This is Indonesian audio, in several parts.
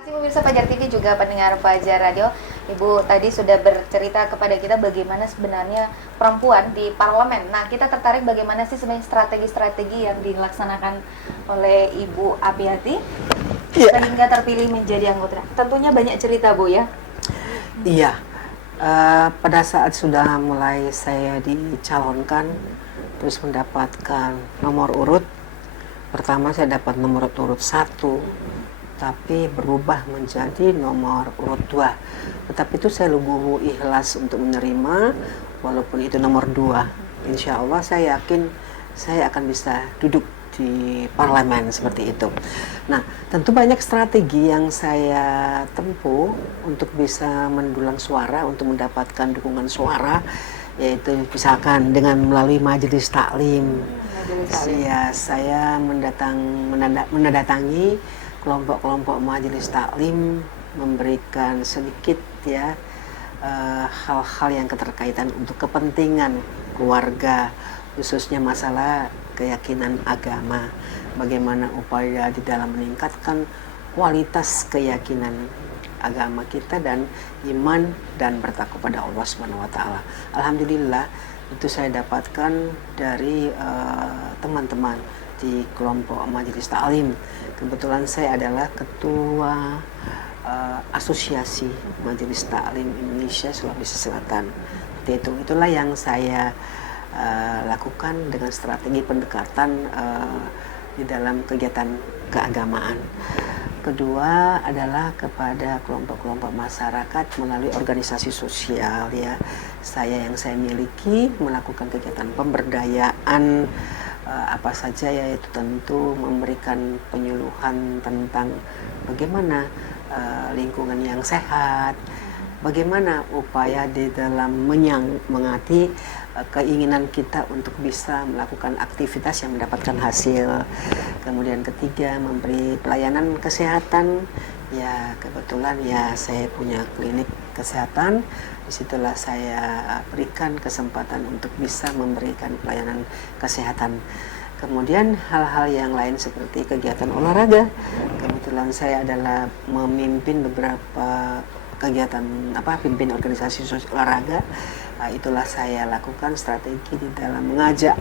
Terima kasih pemirsa Fajar TV juga pendengar Fajar Radio. Ibu tadi sudah bercerita kepada kita bagaimana sebenarnya perempuan di parlemen. Nah, kita tertarik bagaimana sih sebenarnya strategi-strategi yang dilaksanakan oleh Ibu Apiati sehingga terpilih menjadi anggota. Tentunya banyak cerita, Bu, ya. Iya, pada saat sudah mulai saya dicalonkan, terus mendapatkan nomor urut, pertama saya dapat nomor urut 1, tapi berubah menjadi nomor urut 2. Tetapi itu saya lugu ikhlas untuk menerima, walaupun itu nomor 2. Insya Allah saya yakin saya akan bisa duduk di parlemen seperti itu. Nah, tentu banyak strategi yang saya tempuh untuk bisa mendulang suara, untuk mendapatkan dukungan suara, yaitu misalkan dengan melalui majelis taklim. Ya, saya mendatangi kelompok-kelompok majelis taklim, memberikan sedikit ya hal-hal yang keterkaitan untuk kepentingan keluarga, khususnya masalah keyakinan agama, bagaimana upaya di dalam meningkatkan kualitas keyakinan agama kita dan iman dan bertakwa pada Allah Subhanahu wa taala. Alhamdulillah itu saya dapatkan dari teman-teman di kelompok majelis taklim. Kebetulan saya adalah ketua Asosiasi Majelis Taklim Indonesia Sulawesi Selatan. Itulah yang saya lakukan dengan strategi pendekatan di dalam kegiatan keagamaan. Kedua adalah kepada kelompok-kelompok masyarakat melalui organisasi sosial ya. Yang saya miliki melakukan kegiatan pemberdayaan apa saja, yaitu tentu memberikan penyuluhan tentang bagaimana lingkungan yang sehat, bagaimana upaya di dalam menyemangati keinginan kita untuk bisa melakukan aktivitas yang mendapatkan hasil. Kemudian ketiga, memberi pelayanan kesehatan. Ya, kebetulan ya saya punya klinik kesehatan. Disitulah saya berikan kesempatan untuk bisa memberikan pelayanan kesehatan. Kemudian hal-hal yang lain seperti kegiatan olahraga. Kebetulan saya adalah memimpin beberapa kegiatan pimpin organisasi sosial olahraga. Itulah saya lakukan strategi di dalam mengajak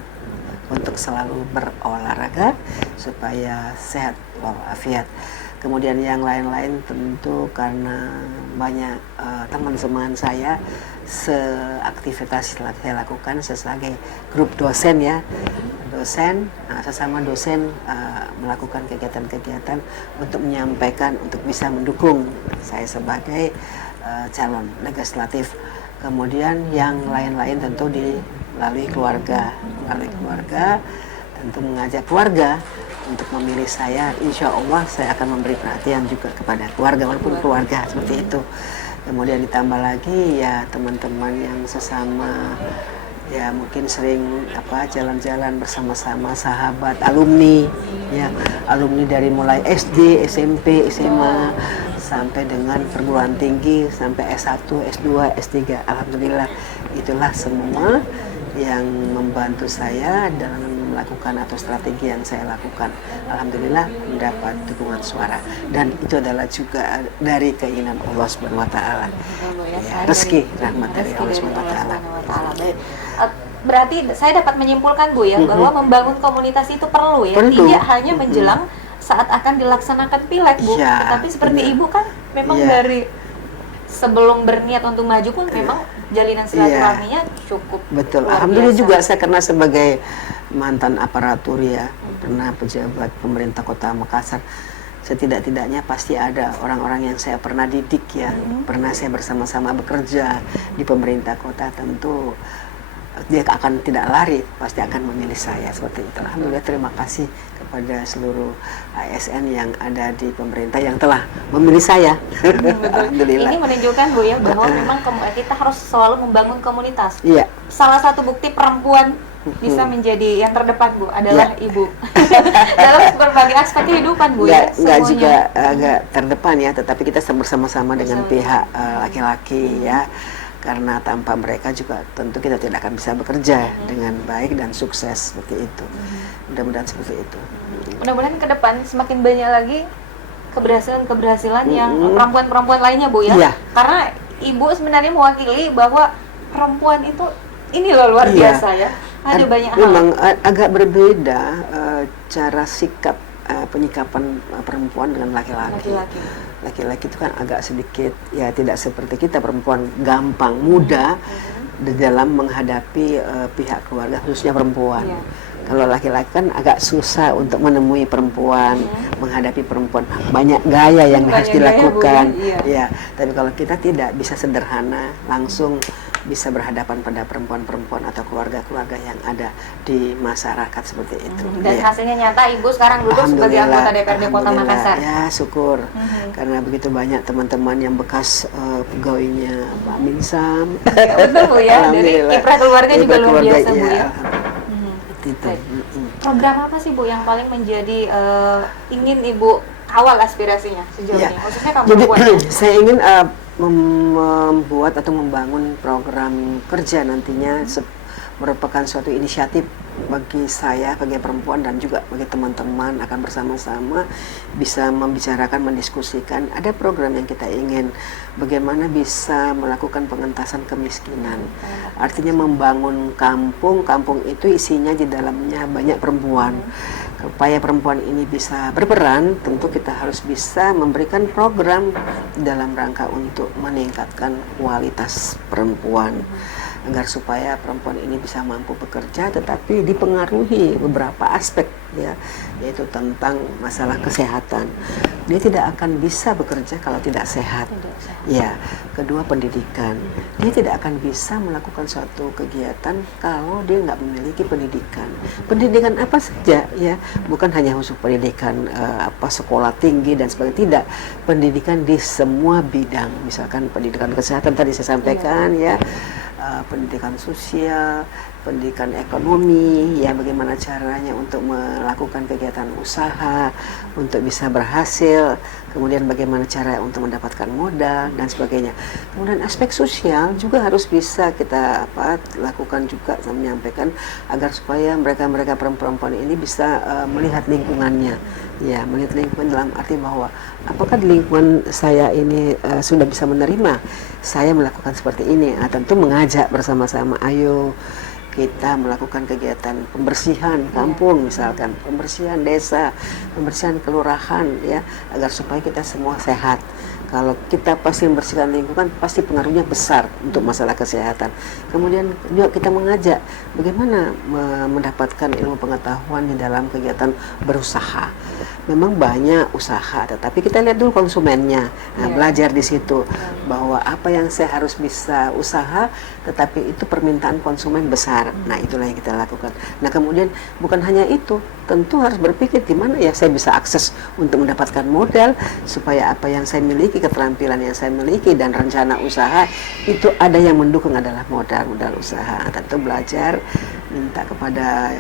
untuk selalu berolahraga supaya sehat walafiat. Kemudian yang lain-lain tentu karena banyak teman-teman saya seaktivitas saya lakukan sebagai grup dosen ya, sesama dosen melakukan kegiatan-kegiatan untuk menyampaikan, untuk bisa mendukung saya sebagai calon legislatif. Kemudian yang lain-lain tentu melalui keluarga, tentu mengajak keluarga untuk memilih saya. Insya Allah saya akan memberi perhatian juga kepada keluarga, walaupun keluarga seperti itu. Kemudian ditambah lagi ya teman-teman yang sesama ya mungkin sering jalan-jalan bersama-sama, sahabat, alumni ya, alumni dari mulai SD, SMP, SMA sampai dengan perguruan tinggi sampai S1, S2, S3. Alhamdulillah itulah semua yang membantu saya dalam melakukan atau strategi yang saya lakukan. Alhamdulillah mendapat dukungan suara, dan itu adalah juga dari keinginan Allah Subhanahu wa taala. Ya, rezeki rahmat dari Allah Subhanahu wa taala. Berarti saya dapat menyimpulkan Bu ya bahwa membangun komunitas itu perlu ya, tidak hanya menjelang saat akan dilaksanakan pileg Bu, ya, tapi seperti Ibu kan memang dari sebelum berniat untuk maju pun memang jalinan silaturahminya cukup. Betul. Alhamdulillah juga saya karena sebagai mantan aparatur ya, pernah pejabat pemerintah Kota Makassar, setidak-tidaknya pasti ada orang-orang yang saya pernah didik ya, pernah saya bersama-sama bekerja di pemerintah kota, tentu dia akan tidak lari, pasti akan memilih saya seperti itu. Alhamdulillah, terima kasih kepada seluruh ASN yang ada di pemerintah yang telah memilih saya. Alhamdulillah. Ini menunjukkan Bu ya bahwa memang kita harus selalu membangun komunitas. Iya. Salah satu bukti perempuan bisa menjadi yang terdepan Bu adalah Ibu dalam berbagai aspek kehidupan Bu ya. Nggak juga agak terdepan ya, tetapi kita bersama-sama dengan pihak laki-laki ya. Karena tanpa mereka juga tentu kita tidak akan bisa bekerja dengan baik dan sukses seperti itu. Mudah-mudahan seperti itu. Mudah-mudahan ke depan semakin banyak lagi keberhasilan-keberhasilan yang perempuan-perempuan lainnya, Bu, ya. Iya. Karena Ibu sebenarnya mewakili bahwa perempuan itu ini loh luar biasa ya. Ada banyak hal. Memang agak berbeda cara sikap penyikapan perempuan dengan laki-laki. Laki-laki itu kan agak sedikit ya tidak seperti kita perempuan gampang mudah di dalam menghadapi pihak keluarga khususnya perempuan. Kalau laki-laki kan agak susah untuk menemui perempuan, menghadapi perempuan, banyak gaya yang harus dilakukan. Ya, tapi kalau kita tidak bisa sederhana, langsung bisa berhadapan pada perempuan-perempuan atau keluarga-keluarga yang ada di masyarakat seperti itu. Dan hasilnya nyata, Ibu sekarang duduk sebagai anggota DPRD Kota Makassar. Ya, syukur. Karena begitu banyak teman-teman yang bekas pegawainya Pak Minsam. Ya, betul, Bu, ya. Dari kiprah keluarga juga luar biasa, Bu, ya. Itu. Program apa sih, Bu, yang paling menjadi ingin Ibu kawal aspirasinya sejauh ini? Khususnya kamu perempuan. Saya ingin membuat atau membangun program kerja nantinya merupakan suatu inisiatif bagi saya, bagi perempuan dan juga bagi teman-teman akan bersama-sama bisa membicarakan, mendiskusikan. Ada program yang kita ingin bagaimana bisa melakukan pengentasan kemiskinan. Artinya membangun kampung, kampung itu isinya di dalamnya banyak perempuan. Supaya perempuan ini bisa berperan, tentu kita harus bisa memberikan program dalam rangka untuk meningkatkan kualitas perempuan. Agar supaya perempuan ini bisa mampu bekerja tetapi dipengaruhi beberapa aspek ya, yaitu tentang masalah kesehatan. Dia tidak akan bisa bekerja kalau tidak sehat. Ya, kedua pendidikan. Dia tidak akan bisa melakukan suatu kegiatan kalau dia nggak memiliki pendidikan. Pendidikan apa saja ya, bukan hanya khusus pendidikan sekolah tinggi dan sebagainya, tidak. Pendidikan di semua bidang, misalkan pendidikan kesehatan tadi saya sampaikan ya. Pendidikan sosial, pendidikan ekonomi, ya bagaimana caranya untuk melakukan kegiatan usaha untuk bisa berhasil, kemudian bagaimana cara untuk mendapatkan modal dan sebagainya. Kemudian aspek sosial juga harus bisa kita lakukan juga, saya menyampaikan agar supaya mereka perempuan ini bisa melihat lingkungannya, ya melihat lingkungan dalam arti bahwa apakah di lingkungan saya ini sudah bisa menerima saya melakukan seperti ini. Tentu mengajak bersama-sama, ayo kita melakukan kegiatan pembersihan kampung misalkan, pembersihan desa, pembersihan kelurahan ya, agar supaya kita semua sehat. Kalau kita pasti membersihkan lingkungan, pasti pengaruhnya besar untuk masalah kesehatan. Kemudian juga kita mengajak bagaimana mendapatkan ilmu pengetahuan di dalam kegiatan berusaha. Memang banyak usaha, tetapi kita lihat dulu konsumennya. Belajar di situ bahwa apa yang saya harus bisa usaha, tetapi itu permintaan konsumen besar. Nah, itulah yang kita lakukan. Nah, kemudian bukan hanya itu, tentu harus berpikir di mana ya saya bisa akses untuk mendapatkan modal supaya apa yang saya miliki, keterampilan yang saya miliki dan rencana usaha itu ada yang mendukung adalah modal usaha. Tentu belajar, minta kepada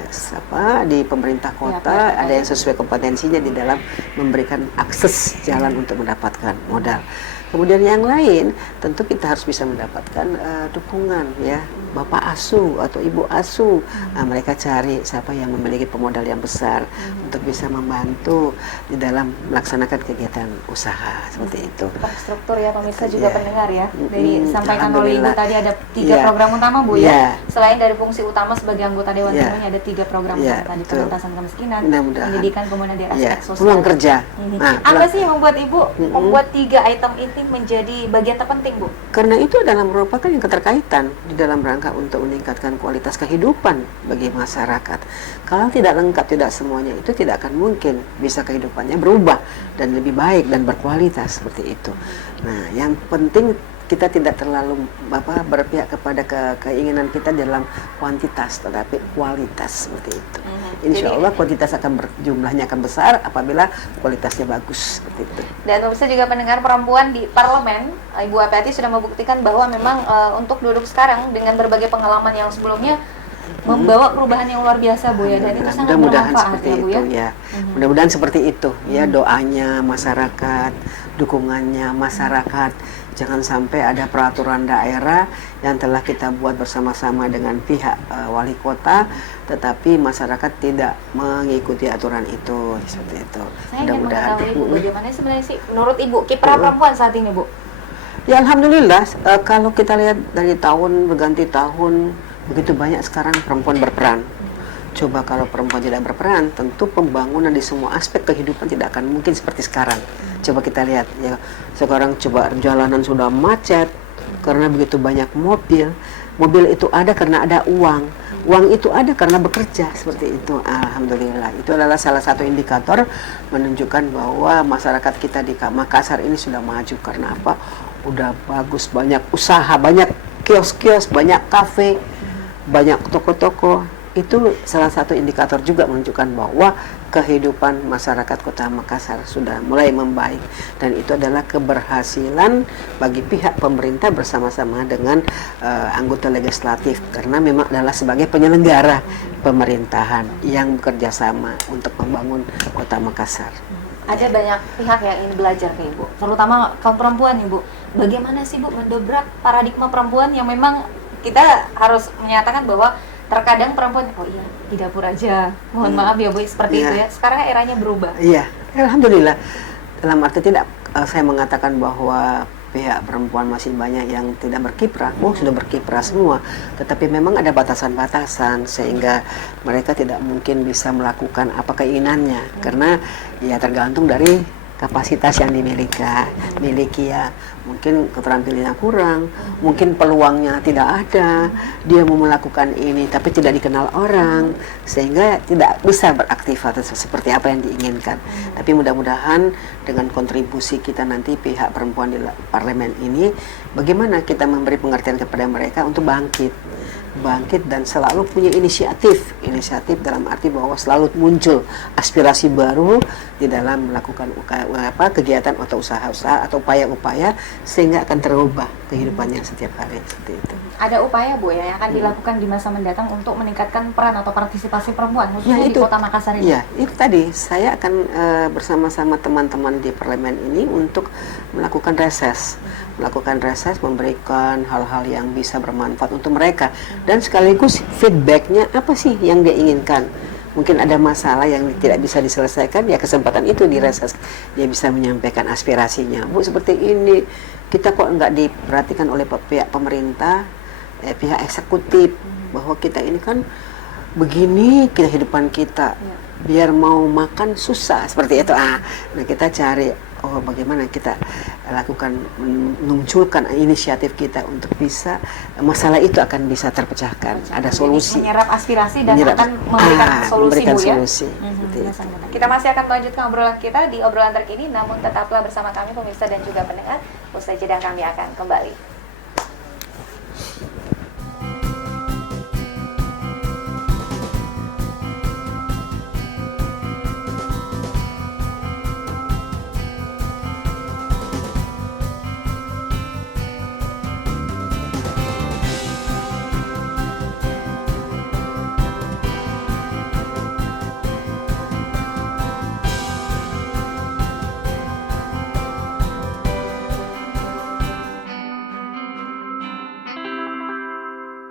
di pemerintah kota ada yang sesuai kompetensinya di dalam memberikan akses jalan untuk mendapatkan modal. Kemudian yang lain tentu kita harus bisa mendapatkan dukungan ya, bapak asuh atau ibu asuh. Mereka cari siapa yang memiliki pemodal yang besar untuk bisa membantu di dalam melaksanakan kegiatan usaha seperti itu. Struktur ya pemirsa juga pendengar ya. Dari sampaikan oleh Ibu tadi ada 3 program utama, Bu ya. Selain dari fungsi utama sebagai anggota Dewan Pembina ada 3 program utama tadi, pengentasan kemiskinan, pendidikan, kemudian dari aspek sosial. Peluang kerja. Apa sih yang membuat Ibu membuat 3 item ini menjadi bagian terpenting, Bu? Karena itu adalah merupakan yang keterkaitan di dalam rangka untuk meningkatkan kualitas kehidupan bagi masyarakat. Kalau tidak lengkap, tidak semuanya, itu tidak akan mungkin bisa kehidupannya berubah dan lebih baik dan berkualitas seperti itu. Nah, yang penting kita tidak terlalu berpihak kepada keinginan kita dalam kuantitas, tetapi kualitas seperti itu. Insya Allah kuantitas jumlahnya akan besar apabila kualitasnya bagus seperti itu. Dan pemirsa juga pendengar, perempuan di parlemen, Ibu Apiati sudah membuktikan bahwa memang untuk duduk sekarang dengan berbagai pengalaman yang sebelumnya membawa perubahan yang luar biasa Bu ya, dan itu sangat Mudah-mudahan bermanfaat seperti ya Bu itu ya. ya. Mudah-mudahan seperti itu ya, doanya masyarakat, dukungannya masyarakat. Jangan sampai ada peraturan daerah yang telah kita buat bersama-sama dengan pihak wali kota, tetapi masyarakat tidak mengikuti aturan itu, seperti itu. Saya ingin mengetahui Bu, bagaimana sebenarnya sih menurut Ibu kiprah perempuan saat ini Bu? Ya alhamdulillah, kalau kita lihat dari tahun berganti tahun, begitu banyak sekarang perempuan berperan. Coba kalau perempuan tidak berperan, tentu pembangunan di semua aspek kehidupan tidak akan mungkin seperti sekarang. Coba kita lihat ya, sekarang coba jalanan sudah macet karena begitu banyak mobil. Mobil itu ada karena ada uang. Uang itu ada karena bekerja, seperti itu. Alhamdulillah. Itu adalah salah satu indikator menunjukkan bahwa masyarakat kita di Makassar ini sudah maju. Karena apa? Udah bagus, banyak usaha, banyak kios-kios, banyak kafe, banyak toko-toko. Itu salah satu indikator juga menunjukkan bahwa kehidupan masyarakat Kota Makassar sudah mulai membaik, dan itu adalah keberhasilan bagi pihak pemerintah bersama-sama dengan anggota legislatif, karena memang adalah sebagai penyelenggara pemerintahan yang bekerja sama untuk membangun Kota Makassar. Ada banyak pihak yang ingin belajar nih Bu, terutama kaum perempuan nih Bu. Bagaimana sih Bu mendobrak paradigma perempuan yang memang kita harus menyatakan bahwa terkadang perempuan, oh iya di dapur aja, mohon maaf ya Bu, seperti itu ya. Sekarang eranya berubah. Iya, alhamdulillah. Dalam arti tidak saya mengatakan bahwa pihak perempuan masih banyak yang tidak berkiprah. Sudah berkiprah semua. Tetapi memang ada batasan-batasan sehingga mereka tidak mungkin bisa melakukan apa keinginannya, karena ya tergantung dari kapasitas yang dimiliki ya. Mungkin keterampilannya kurang, mungkin peluangnya tidak ada, dia mau melakukan ini tapi tidak dikenal orang, sehingga tidak bisa beraktivitas seperti apa yang diinginkan. Tapi mudah-mudahan dengan kontribusi kita nanti pihak perempuan di parlemen ini, bagaimana kita memberi pengertian kepada mereka untuk bangkit dan selalu punya inisiatif dalam arti bahwa selalu muncul aspirasi baru di dalam melakukan kegiatan atau usaha-usaha atau upaya-upaya sehingga akan terubah kehidupannya setiap hari, seperti itu. Ada upaya Bu ya yang akan dilakukan di masa mendatang untuk meningkatkan peran atau partisipasi perempuan khususnya di Kota Makassar ini? Ya, itu tadi saya akan bersama-sama teman-teman di parlemen ini untuk melakukan reses, memberikan hal-hal yang bisa bermanfaat untuk mereka, dan sekaligus feedbacknya apa sih yang dia inginkan. Mungkin ada masalah yang tidak bisa diselesaikan, ya kesempatan itu di reses dia bisa menyampaikan aspirasinya. Bu, seperti ini kita kok nggak diperhatikan oleh pihak pemerintah, pihak eksekutif, bahwa kita ini kan begini kehidupan kita, biar mau makan susah, seperti itu. Nah kita cari bagaimana kita lakukan, menunjukkan inisiatif kita untuk bisa masalah itu akan bisa terpecahkan. Ada solusi. Menyerap aspirasi dan akan memberikan solusi Bu ya. Kita masih akan melanjutkan obrolan kita di obrolan terkini, namun tetaplah bersama kami pemirsa dan juga pendengar. Usai jeda kami akan kembali.